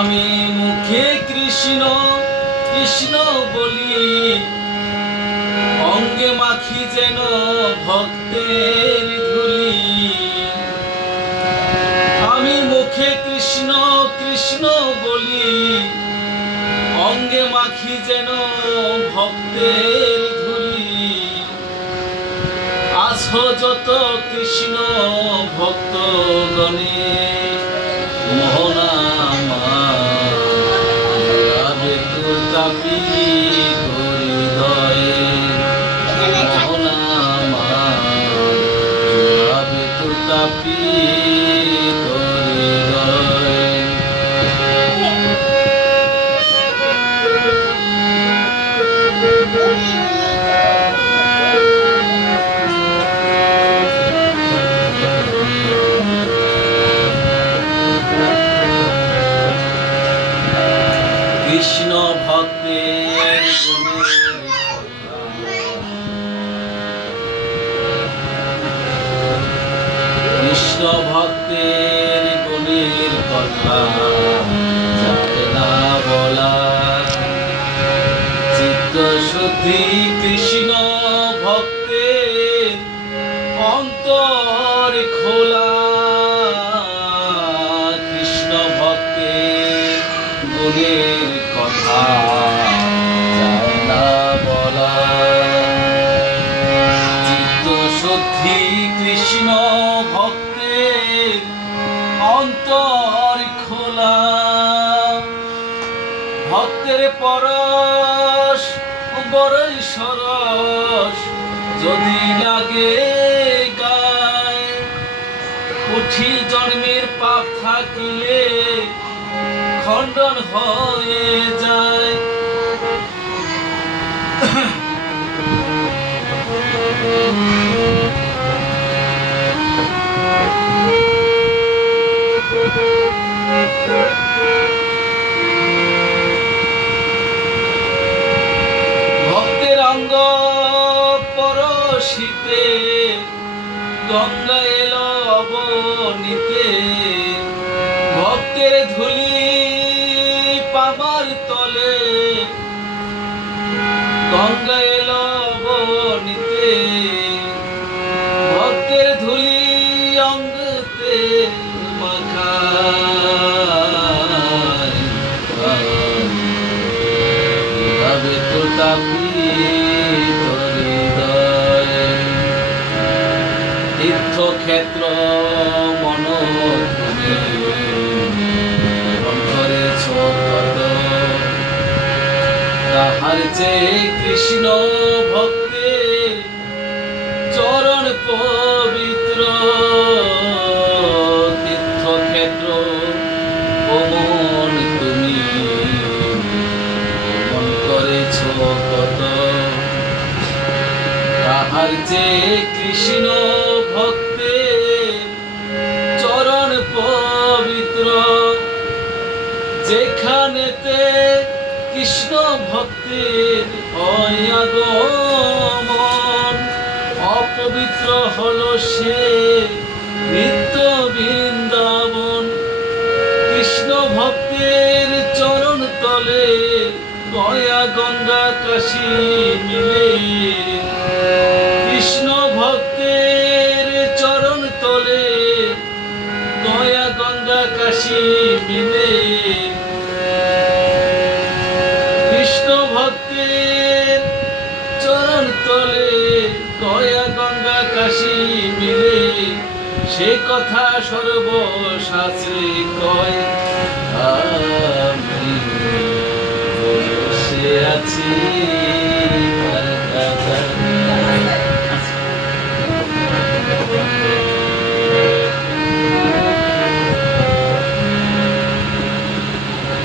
আমি মুখে কৃষ্ণ কৃষ্ণ বলি, অঙ্গে মাখি যেন ভক্তের ধুলি। আমি মুখে কৃষ্ণ কৃষ্ণ বলি, অঙ্গে মাখি যেন ভক্তের ধুলি। আছো যত কৃষ্ণ ভক্ত গণে, মোহনা জুড়াবে তোর তাপি হৃদয়ে। মোহনা জুড়াবে তোর তাপি হৃদয়ে। কৃষ্ণ ভক্তের কৃষ্ণ ভক্তের গুণের কথা জানে না বলা। চিত্ত শুদ্ধি কৃষ্ণ ভক্তের অন্তর খোলা। কৃষ্ণ ভক্তের গুণের কথা যায় না বলা। চিত্ত শুদ্ধি কৃষ্ণ ভক্তের অন্তর খোলা। ভক্তের পরশ বড়ই সরস যদি লাগে গায়। উঠি জন্মের পাপ থাকিলে খণ্ডন হয়ে যায়। ভক্তের অঙ্গ পরশিতে গঙ্গা এলো অবনীতে। ভক্তের ধুলি পাবার তলে গঙ্গা এলো অবনীতে। ভক্তের ধুলি অঙ্গতে মাখায়। ভাবে তো তাপি হৃদয়ে। তীর্থক্ষেত্র মনোভূমি করেছ কত। তাহার চেয়ে কৃষ্ণ ভক্তের চরণ পবিত্র। তীর্থক্ষেত্র ভ্রমণ তুমি ভ্রমণ করেছ কত। তাহার চেয়ে কৃষ্ণ ভক্তের চরণ পবিত্র। যেখানেতে কৃষ্ণ ভক্তের হয় আগমন, অপবিত্র হলো সে নিত্য বৃন্দাবন। কৃষ্ণ ভক্তের চরণ তলে গয়া গঙ্গা কাশী মিলে। কৃষ্ণ ভক্তের চরণ তলে গয়া গঙ্গা কাশী মিলে। কৃষ্ণ ভক্তের চরণ তলে গয়া গঙ্গা কাশী মিলে। সে কথা সর্বশাস্ত্রে কয়।